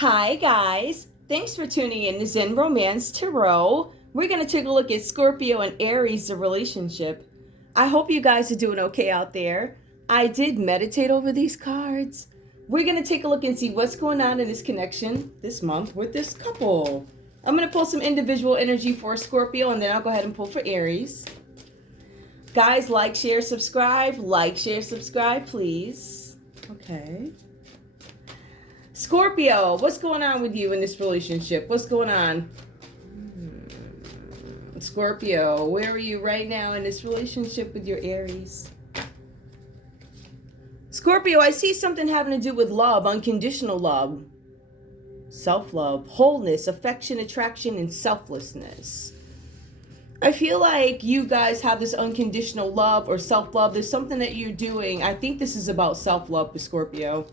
Hi, guys. Thanks for tuning in to Zen Romance Tarot. We're going to take a look at Scorpio and Aries, the relationship. I hope you guys are doing okay out there. I did meditate over these cards. We're going to take a look and see what's going on in this connection this month with this couple. I'm going to pull some individual energy for Scorpio, and then I'll go ahead and pull for Aries. Guys, like, share, subscribe. Like, share, subscribe, please. Okay. Scorpio, what's going on with you in this relationship? What's going on? Scorpio, where are you right now in this relationship with your Aries? Scorpio, I see something having to do with love, unconditional love, self-love, wholeness, affection, attraction, and selflessness. I feel like you guys have this unconditional love or self-love. There's something that you're doing. I think this is about self-love for Scorpio.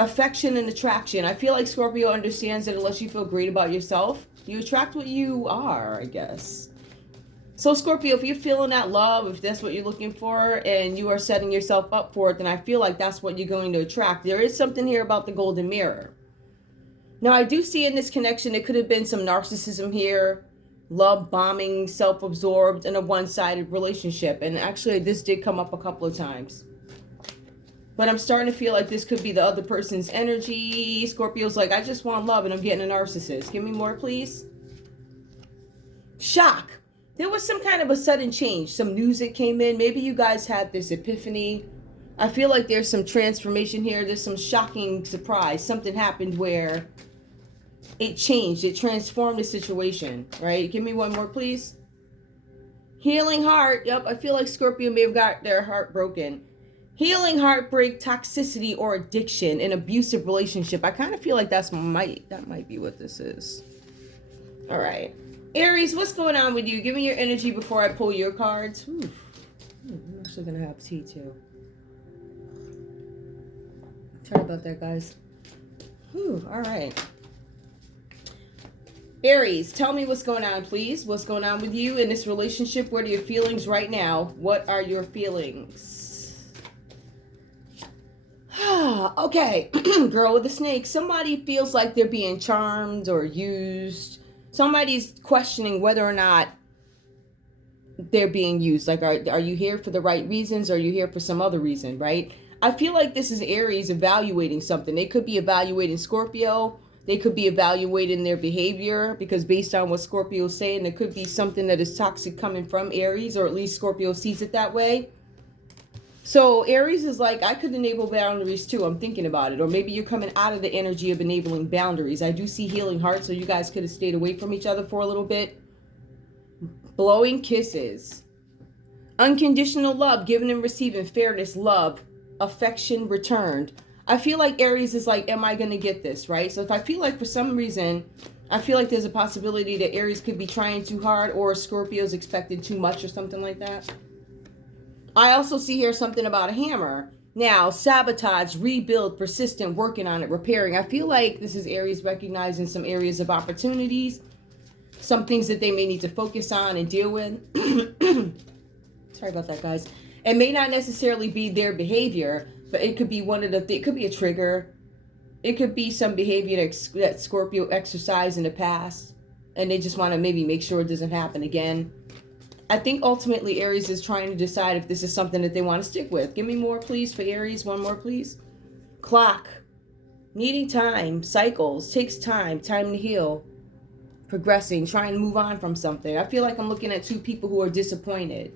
Affection and attraction. I feel like Scorpio understands that unless you feel great about yourself, you attract what you are, I guess. So Scorpio, if you're feeling that love, if that's what you're looking for, and you are setting yourself up for it, then I feel like that's what you're going to attract. There is something here about the golden mirror. Now, I do see in this connection, it could have been some narcissism here, love bombing, self-absorbed, and a one-sided relationship. And actually, this did come up a couple of times. But I'm starting to feel like this could be the other person's energy. Scorpio's like, I just want love and I'm getting a narcissist. Give me more, please. Shock. There was some kind of a sudden change. Some news that came in. Maybe you guys had this epiphany. I feel like there's some transformation here. There's some shocking surprise. Something happened where it changed. It transformed the situation, right? Give me one more, please. Healing heart. Yep, I feel like Scorpio may have got their heart broken. Healing heartbreak, toxicity, or addiction, an abusive relationship. I kind of feel like that might be what this is. All right. Aries, what's going on with you? Give me your energy before I pull your cards. I'm actually going to have tea too. Sorry about that, guys. All right. Aries, tell me what's going on, please. What's going on with you in this relationship? What are your feelings right now? What are your feelings? Okay, girl with the snake. Somebody feels like they're being charmed or used. Somebody's questioning whether or not they're being used. Like, are you here for the right reasons or are you here for some other reason, right? I feel like this is Aries evaluating something. They could be evaluating Scorpio. They could be evaluating their behavior because based on what Scorpio's saying, there could be something that is toxic coming from Aries, or at least Scorpio sees it that way. So Aries is like, I could enable boundaries too. I'm thinking about it. Or maybe you're coming out of the energy of enabling boundaries. I do see healing hearts, so you guys could have stayed away from each other for a little bit. Blowing kisses. Unconditional love, giving and receiving, fairness, love, affection returned. I feel like Aries is like, am I going to get this, right? So if I feel like for some reason, I feel like there's a possibility that Aries could be trying too hard or Scorpio's expecting too much or something like that. I also see here something about a hammer. Now, sabotage, rebuild, persistent, working on it, repairing. I feel like this is Aries recognizing some areas of opportunities, some things that they may need to focus on and deal with. Sorry about that, guys. It may not necessarily be their behavior, but it could be it could be a trigger. It could be some behavior that Scorpio exercised in the past, and they just want to maybe make sure it doesn't happen again. I think ultimately Aries is trying to decide if this is something that they want to stick with. Give me more, please, for Aries. One more, please. Clock. Needing time. Cycles. Takes time. Time to heal. Progressing. Trying to move on from something. I feel like I'm looking at two people who are disappointed.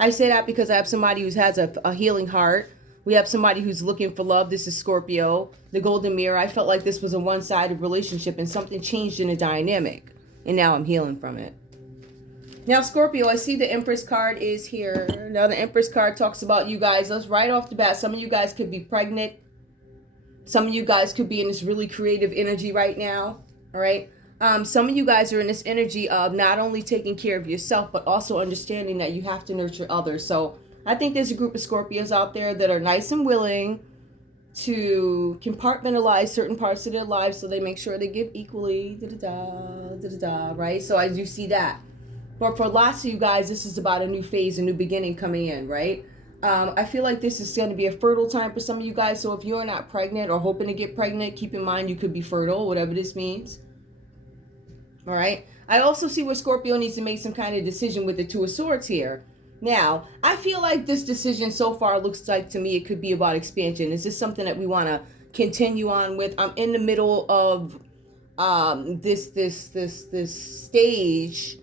I say that because I have somebody who has a healing heart. We have somebody who's looking for love. This is Scorpio. The golden mirror. I felt like this was a one-sided relationship and something changed in the dynamic. And now I'm healing from it. Now, Scorpio, I see the Empress card is here. Now, the Empress card talks about you guys. Let's right off the bat, some of you guys could be pregnant. Some of you guys could be in this really creative energy right now. All right. Some of you guys are in this energy of not only taking care of yourself, but also understanding that you have to nurture others. So I think there's a group of Scorpios out there that are nice and willing to compartmentalize certain parts of their lives so they make sure they give equally. Right? So I do see that. But for lots of you guys, this is about a new phase, a new beginning coming in, right? I feel like this is going to be a fertile time for some of you guys. So if you're not pregnant or hoping to get pregnant, keep in mind you could be fertile, whatever this means. All right. I also see where Scorpio needs to make some kind of decision with the Two of Swords here. Now, I feel like this decision so far looks like to me it could be about expansion. Is this something that we want to continue on with? I'm in the middle of this stage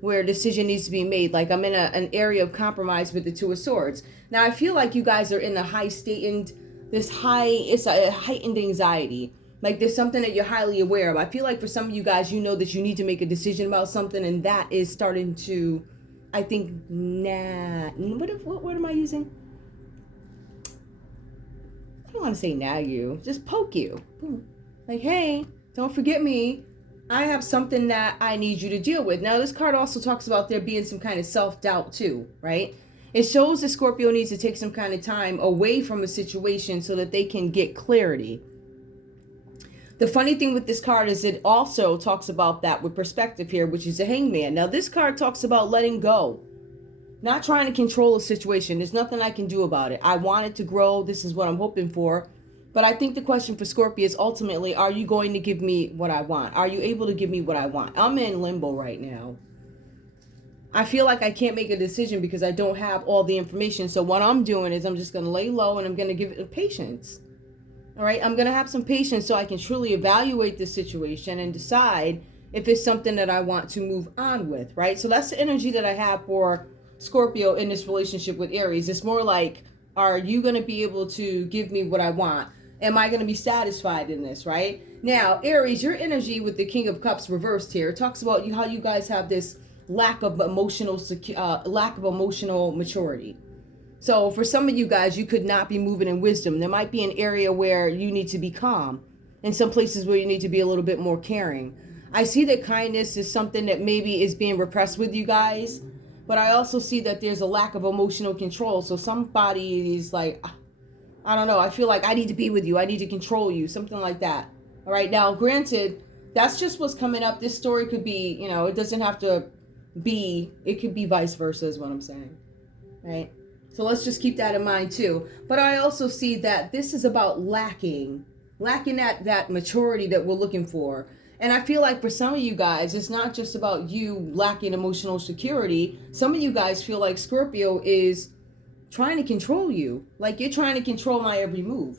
where a decision needs to be made. Like I'm in an area of compromise with the Two of Swords. Now I feel like you guys are in a high state and it's a heightened anxiety. Like there's something that you're highly aware of. I feel like for some of you guys, you know that you need to make a decision about something, and that is starting to, I think, what word am I using? I don't want to say nag you, just poke you. Like, hey, don't forget me. I have something that I need you to deal with. Now, this card also talks about there being some kind of self-doubt too, right? It shows that Scorpio needs to take some kind of time away from a situation so that they can get clarity. The funny thing with this card is it also talks about that with perspective here, which is the Hangman. Now, this card talks about letting go. Not trying to control a situation. There's nothing I can do about it. I want it to grow. This is what I'm hoping for. But I think the question for Scorpio is ultimately, are you going to give me what I want? Are you able to give me what I want? I'm in limbo right now. I feel like I can't make a decision because I don't have all the information. So what I'm doing is I'm just going to lay low and I'm going to give it patience. All right, I'm going to have some patience so I can truly evaluate the situation and decide if it's something that I want to move on with, right? So that's the energy that I have for Scorpio in this relationship with Aries. It's more like, are you going to be able to give me what I want? Am I going to be satisfied in this, right? Now, Aries, your energy with the King of Cups reversed here talks about how you guys have this lack of emotional maturity. So for some of you guys, you could not be moving in wisdom. There might be an area where you need to be calm, and some places where you need to be a little bit more caring. I see that kindness is something that maybe is being repressed with you guys, but I also see that there's a lack of emotional control. So somebody is like, I don't know, I feel like I need to be with you. I need to control you, something like that. All right, now granted, that's just what's coming up. This story could be, it doesn't have to be, it could be vice versa is what I'm saying, right? So let's just keep that in mind too. But I also see that this is about lacking that maturity that we're looking for. And I feel like for some of you guys, it's not just about you lacking emotional security. Some of you guys feel like Scorpio is trying to control you. Like you're trying to control my every move.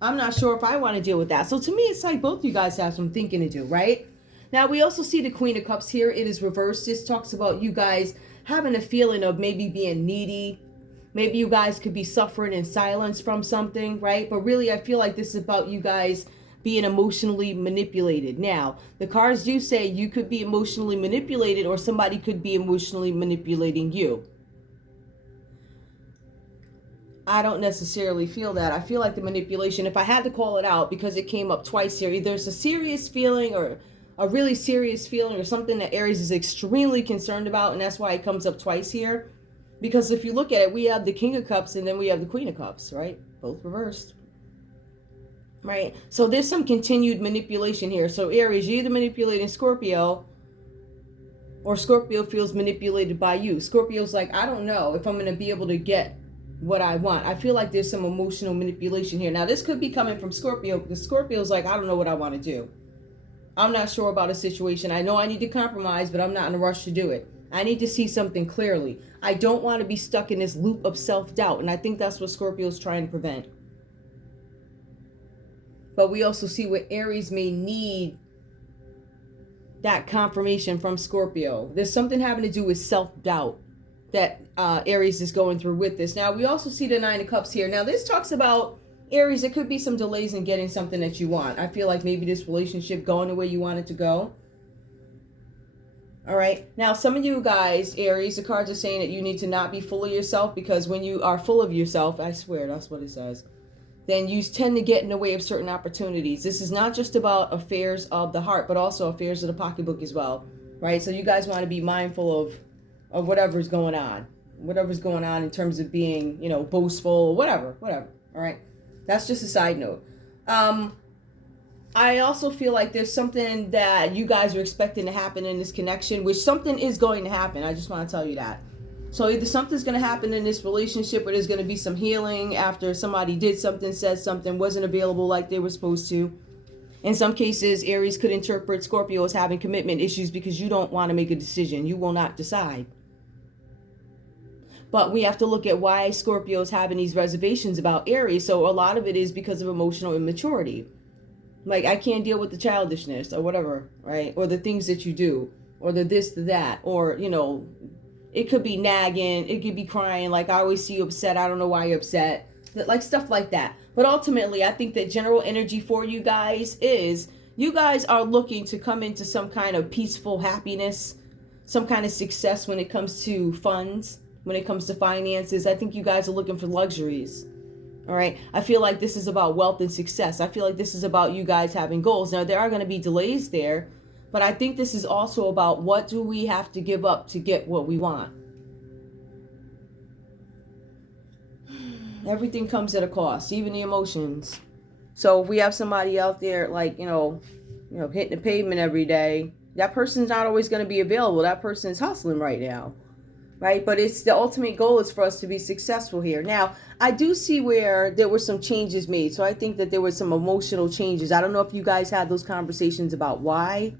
I'm not sure if I want to deal with that. So to me, it's like both you guys have some thinking to do, right? Now, we also see the Queen of Cups here. It is reversed. This talks about you guys having a feeling of maybe being needy. Maybe you guys could be suffering in silence from something, right? But really, I feel like this is about you guys being emotionally manipulated. Now, the cards do say you could be emotionally manipulated or somebody could be emotionally manipulating you. I don't necessarily feel that. I feel like the manipulation, if I had to call it out because it came up twice here, either it's a serious feeling or a really serious feeling or something that Aries is extremely concerned about, and that's why it comes up twice here. Because if you look at it, we have the King of Cups and then we have the Queen of Cups, right? Both reversed. Right? So there's some continued manipulation here. So Aries, you're either manipulating Scorpio or Scorpio feels manipulated by you. Scorpio's like, I don't know if I'm going to be able to get what I want. I feel like there's some emotional manipulation here. Now, this could be coming from Scorpio because Scorpio's like, I don't know what I want to do. I'm not sure about a situation. I know I need to compromise, but I'm not in a rush to do it. I need to see something clearly. I don't want to be stuck in this loop of self-doubt. And I think that's what Scorpio's trying to prevent. But we also see what Aries may need that confirmation from Scorpio. There's something having to do with self-doubt that Aries is going through with this. Now, we also see the Nine of Cups here. Now, this talks about Aries, there could be some delays in getting something that you want. I feel like maybe this relationship going the way you want it to go. All right. Now, some of you guys, Aries, the cards are saying that you need to not be full of yourself because when you are full of yourself, I swear that's what it says, then you tend to get in the way of certain opportunities. This is not just about affairs of the heart, but also affairs of the pocketbook as well, right? So you guys want to be mindful of whatever's going on in terms of being, boastful, whatever. All right. That's just a side note. I also feel like there's something that you guys are expecting to happen in this connection, which something is going to happen. I just want to tell you that. So either something's going to happen in this relationship, or there's going to be some healing after somebody did something, said something, wasn't available like they were supposed to. In some cases, Aries could interpret Scorpio as having commitment issues because you don't want to make a decision. You will not decide. But we have to look at why Scorpio is having these reservations about Aries. So a lot of it is because of emotional immaturity. Like, I can't deal with the childishness or whatever, right? Or the things that you do, or the this, the that, or, you know, it could be nagging, it could be crying, like, I always see you upset, I don't know why you're upset, like stuff like that. But ultimately, I think that general energy for you guys is, you guys are looking to come into some kind of peaceful happiness, some kind of success when it comes to funds, when it comes to finances. I think you guys are looking for luxuries. All right. I feel like this is about wealth and success. I feel like this is about you guys having goals. Now, there are going to be delays there, but I think this is also about what do we have to give up to get what we want. Everything comes at a cost, even the emotions. So if we have somebody out there, like, you know, hitting the pavement every day, that person's not always going to be available. That person is hustling right now. Right? But it's the ultimate goal is for us to be successful here. Now, I do see where there were some changes made. So I think that there were some emotional changes. I don't know if you guys had those conversations about why.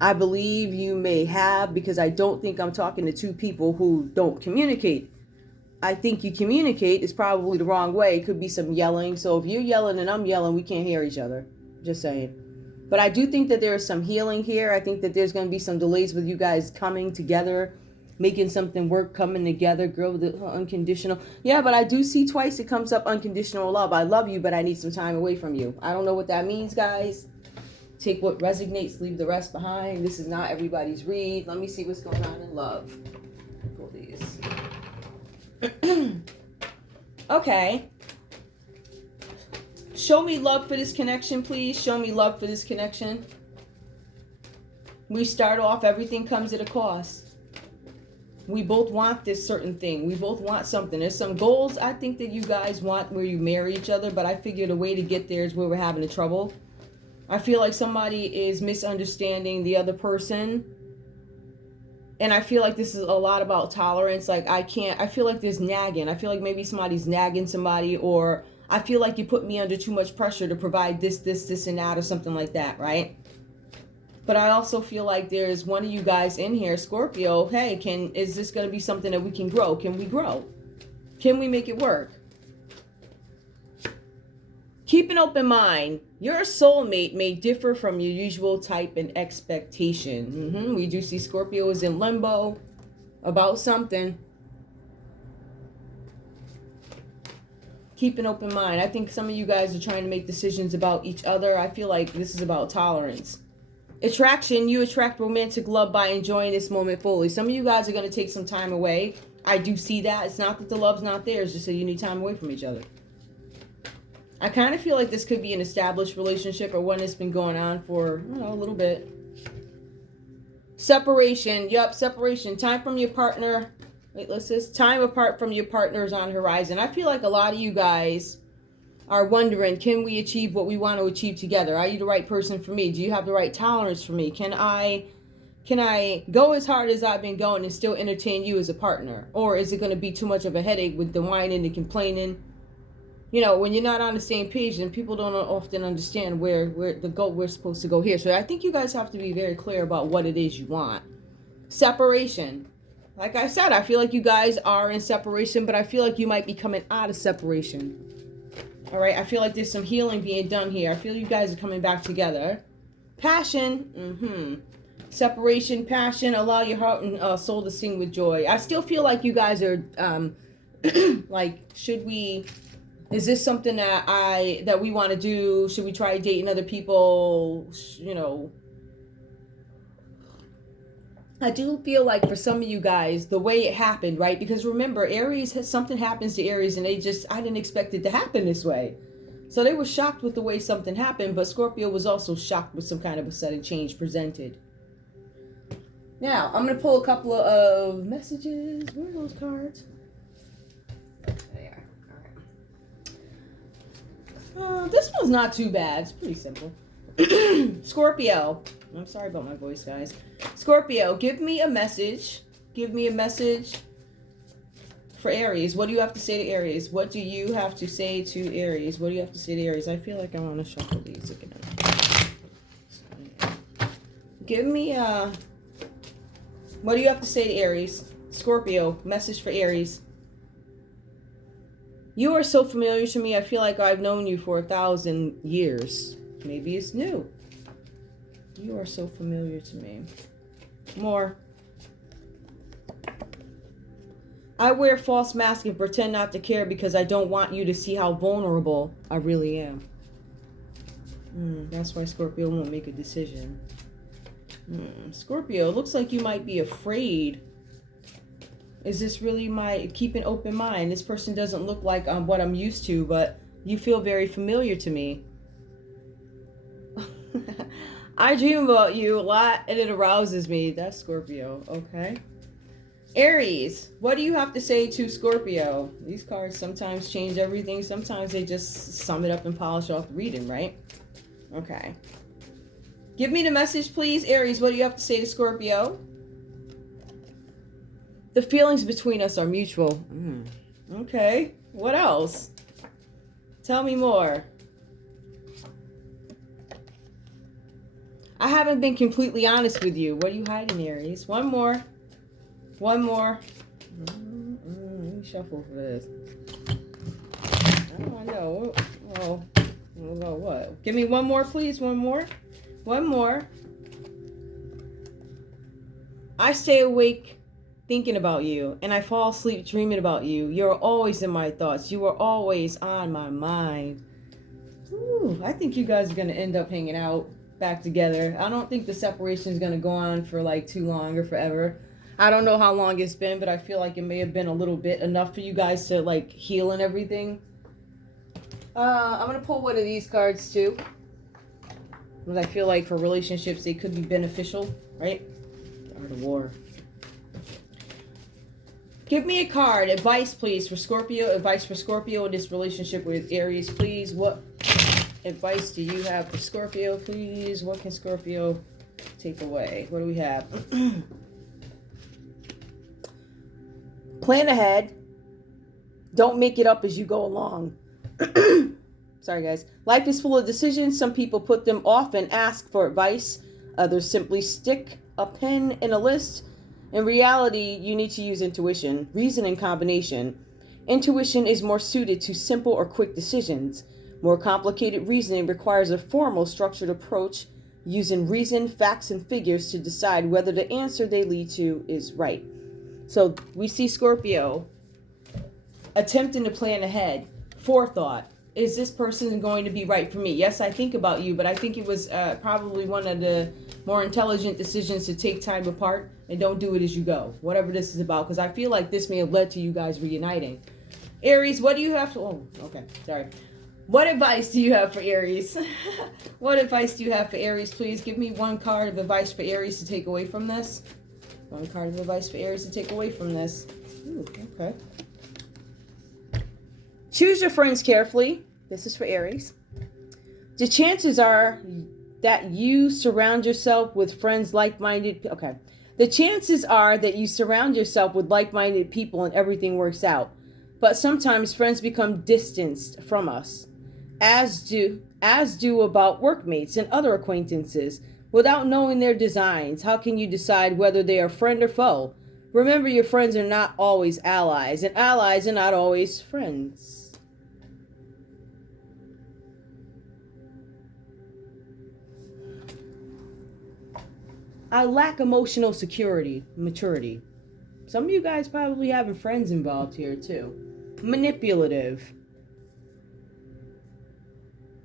I believe you may have, because I don't think I'm talking to two people who don't communicate. I think you communicate is probably the wrong way. It could be some yelling. So if you're yelling and I'm yelling, we can't hear each other. Just saying. But I do think that there is some healing here. I think that there's going to be some delays with you guys coming together, making something work, coming together. Girl with the unconditional. Yeah, but I do see twice it comes up unconditional love. I love you, but I need some time away from you. I don't know what that means, guys. Take what resonates, leave the rest behind. This is not everybody's read. Let me see what's going on in love. Pull these. Okay. Show me love for this connection, please. Show me love for this connection. We start off, everything comes at a cost. We both want this certain thing. We both want something. There's some goals I think that you guys want where you marry each other, but I figure the way to get there is where we're having the trouble. I feel like somebody is misunderstanding the other person. And I feel like this is a lot about tolerance. Like, I feel like there's nagging. I feel like maybe somebody's nagging somebody, or I feel like you put me under too much pressure to provide this, and that, or something like that, right? But I also feel like there's one of you guys in here, Scorpio. Hey, is this going to be something that we can grow? Can we grow? Can we make it work? Keep an open mind. Your soulmate may differ from your usual type and expectation. We do see Scorpio is in limbo about something. Keep an open mind. I think some of you guys are trying to make decisions about each other. I feel like this is about tolerance. Attraction, you attract romantic love by enjoying this moment fully. Some of you guys are going to take some time away. I do see that. It's not that the love's not there. It's just that you need time away from each other. I kind of feel like this could be an established relationship or one that's been going on for, a little bit. Separation. Yup, separation. Time from your partner. Wait, let's just. Time apart from your partner is on horizon. I feel like a lot of you guys are wondering, can we achieve what we want to achieve together? Are you the right person for me? Do you have the right tolerance for me? Can I go as hard as I've been going and still entertain you as a partner? Or is it going to be too much of a headache with the whining and complaining? When you're not on the same page, then people don't often understand where we're supposed to go here. So I think you guys have to be very clear about what it is you want. Separation. Like I said, I feel like you guys are in separation, but I feel like you might be coming out of separation. All right, I feel like there's some healing being done here. I feel you guys are coming back together. Passion. Separation, passion. Allow your heart and soul to sing with joy. I still feel like you guys are like, is this something that we want to do? Should we try dating other people? I do feel like for some of you guys, the way it happened, right? Because remember, something happens to Aries and I didn't expect it to happen this way. So they were shocked with the way something happened, but Scorpio was also shocked with some kind of a sudden change presented. Now, I'm going to pull a couple of messages. Where are those cards? There. All right. This one's not too bad. It's pretty simple. Scorpio. I'm sorry about my voice, guys. Scorpio, give me a message give me a message for Aries. What do you have to say to Aries? What do you have to say to Aries? What do you have to say to Aries? I feel like I want to shuffle these again. Give me what do you have to say to Aries? Scorpio, message for Aries. You are so familiar to me. I feel like I've known you for 1,000 years. Maybe it's new. You are so familiar to me. More. I wear false masks and pretend not to care because I don't want you to see how vulnerable I really am. That's why Scorpio won't make a decision. Scorpio, looks like you might be afraid. Is this really my... Keep an open mind. This person doesn't look like what I'm used to, but you feel very familiar to me. I dream about you a lot and it arouses me. That's Scorpio. Okay. Aries, what do you have to say to Scorpio? These cards sometimes change everything. Sometimes they just sum it up and polish off the reading, right? Okay. Give me the message, please. Aries, what do you have to say to Scorpio? The feelings between us are mutual. Okay. What else? Tell me more. I haven't been completely honest with you. What are you hiding, Aries? One more. One more. Let me shuffle for this. I don't know. Well, what? Give me one more, please. One more. One more. I stay awake thinking about you, and I fall asleep dreaming about you. You're always in my thoughts. You are always on my mind. Ooh, I think you guys are going to end up hanging out back together. I don't think the separation is going to go on for like too long or forever. I don't know how long it's been, but I feel like it may have been a little bit enough for you guys to like heal and everything. I'm going to pull one of these cards too. Because I feel like for relationships, they could be beneficial, right? The Art of War. Give me a card. Advice, please, for Scorpio. Advice for Scorpio in this relationship with Aries, please. What advice do you have for Scorpio, please? What can Scorpio take away? What do we have? Plan ahead. Don't make it up as you go along. Sorry, guys. Life is full of decisions. Some people put them off and ask for advice. Others simply stick a pen in a list. In reality, you need to use intuition, reason, and combination. Intuition is more suited to simple or quick decisions. More complicated reasoning requires a formal, structured approach, using reason, facts, and figures to decide whether the answer they lead to is right. So we see Scorpio attempting to plan ahead, forethought. Is this person going to be right for me? Yes, I think about you, but I think it was probably one of the more intelligent decisions to take time apart and don't do it as you go. Whatever this is about, because I feel like this may have led to you guys reuniting. Aries, what do you have to... Oh, okay, sorry. What advice do you have for Aries? What advice do you have for Aries? Please give me one card of advice for Aries to take away from this. One card of advice for Aries to take away from this. Ooh, okay. Choose your friends carefully. This is for Aries. The chances are that you surround yourself with friends like-minded. Okay. The chances are that you surround yourself with like-minded people and everything works out. But sometimes friends become distanced from us, as do about workmates and other acquaintances. Without knowing their designs, how can you decide whether they are friend or foe? Remember, your friends are not always allies, and allies are not always friends. I lack emotional maturity. Some of you guys probably having friends involved here too. Manipulative.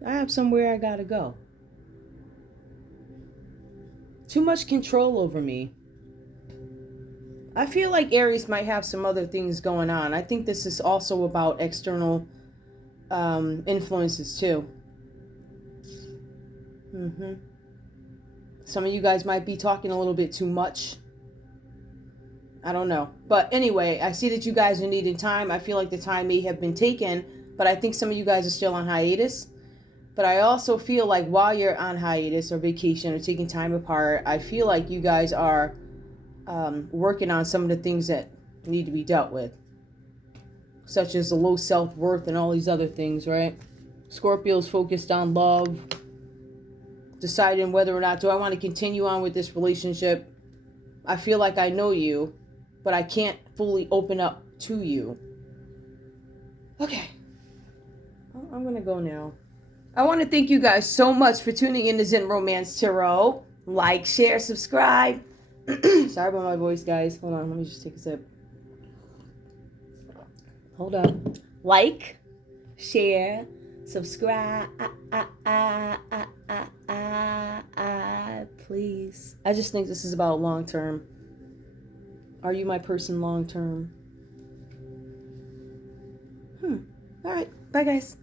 I have somewhere I gotta go. Too much control over me. I feel like Aries might have some other things going on. I think this is also about external influences too. Some of you guys might be talking a little bit too much. I don't know. But anyway, I see that you guys are needing time. I feel like the time may have been taken, but I think some of you guys are still on hiatus. But I also feel like while you're on hiatus or vacation or taking time apart, I feel like you guys are working on some of the things that need to be dealt with, such as the low self-worth and all these other things, right? Scorpio's focused on love, deciding whether or not do I want to continue on with this relationship. I feel like I know you, but I can't fully open up to you. Okay. Well, I'm going to go now. I want to thank you guys so much for tuning in to Zen Romance Tarot. Like, share, subscribe. Sorry about my voice, guys. Hold on. Let me just take a sip. Hold on. Like, share, subscribe. Please. I just think this is about long term. Are you my person long term? All right. Bye, guys.